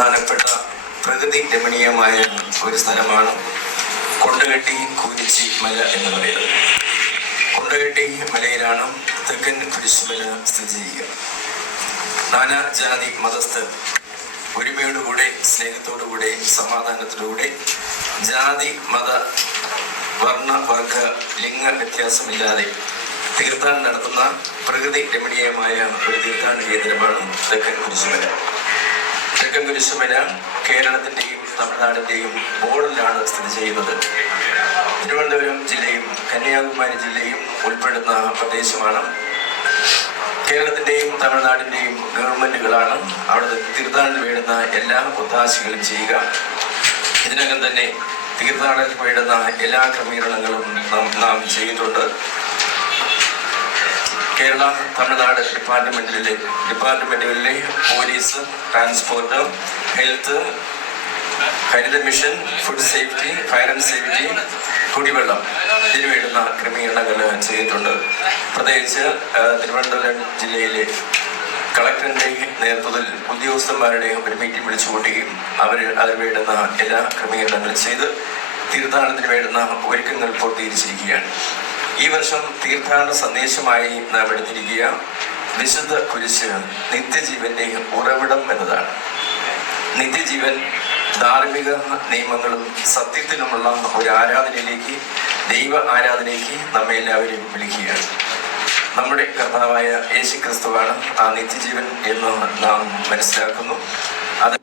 പ്രധാനപ്പെട്ട പ്രകൃതി രമണീയമായ ഒരു സ്ഥലമാണ് കൊണ്ടകെട്ടി കുരിശി മല എന്ന് പറയുന്നത്. കൊണ്ടകെട്ടി മലയിലാണ് തെക്കൻ കുരിശുമല സ്ഥിതി ചെയ്യുക. നാനാജാതി മതസ്ഥർ ഒരുമയോടുകൂടെ, സ്നേഹത്തോടുകൂടെ, സമാധാനത്തോടുകൂടെ, ജാതി മത വർണ്ണ വർഗ ലിംഗ വ്യത്യാസമില്ലാതെ തീർത്ഥാടനം നടത്തുന്ന പ്രകൃതി രമണീയമായ ഒരു തീർത്ഥാടന കേന്ദ്രമാണ് തെക്കൻ കുരിശുമല. തെക്കൻ കുരിശുമല കേരളത്തിൻ്റെയും തമിഴ്നാടിൻ്റെയും ബോർഡറിലാണ് സ്ഥിതി ചെയ്യുന്നത്. തിരുവനന്തപുരം ജില്ലയും കന്യാകുമാരി ജില്ലയും ഉൾപ്പെടുന്ന പ്രദേശമാണ്. കേരളത്തിൻ്റെയും തമിഴ്നാടിൻ്റെയും ഗവൺമെൻറ്റുകളാണ് അവിടെ തീർത്ഥാടനം വേണ്ടുന്ന എല്ലാ ഒത്താശകളും ചെയ്യുക. ഇതിനകം തന്നെ തീർത്ഥാടനത്തിന് വേണ്ടുന്ന എല്ലാ ക്രമീകരണങ്ങളും നാം ചെയ്തിട്ടുണ്ട്. കേരള തമിഴ്നാട് ഡിപ്പാർട്ട്മെൻറ്റുകളിലെ police, transport, health, Haritha mission, food safety, fire and safety, കുടിവെള്ളം, ഇതിന് വേണ്ടുന്ന ക്രമീകരണങ്ങൾ ചെയ്തിട്ടുണ്ട്. പ്രത്യേകിച്ച് തിരുവനന്തപുരം ജില്ലയിലെ കളക്ടറിൻ്റെ നേതൃത്വത്തിൽ ഉദ്യോഗസ്ഥന്മാരുടെ ഒരു മീറ്റിംഗ് വിളിച്ചു കൂട്ടുകയും അതിന് വേണ്ടുന്ന എല്ലാ ക്രമീകരണങ്ങളും ചെയ്ത് തീർത്ഥാടനത്തിന് വേണ്ടുന്ന ഒരുക്കങ്ങൾ പൂർത്തീകരിച്ചിരിക്കുകയാണ്. ഈ വർഷം തീർത്ഥാടന സന്ദേശമായി നാം എടുത്തിരിക്കുക വിശുദ്ധ കുരിശ് നിത്യജീവന്റെ ഉറവിടം എന്നതാണ്. നിത്യജീവൻ ധാർമ്മിക നിയമങ്ങളും സത്യത്തിലുമുള്ള ഒരു ആരാധനയിലേക്ക്, ദൈവ ആരാധനയിലേക്ക് നമ്മെ എല്ലാവരും വിളിക്കുകയാണ്. നമ്മുടെ കർത്താവായ യേശു ക്രിസ്തുവാണ് ആ നിത്യജീവൻ എന്ന് നാം മനസ്സിലാക്കുന്നു. അത്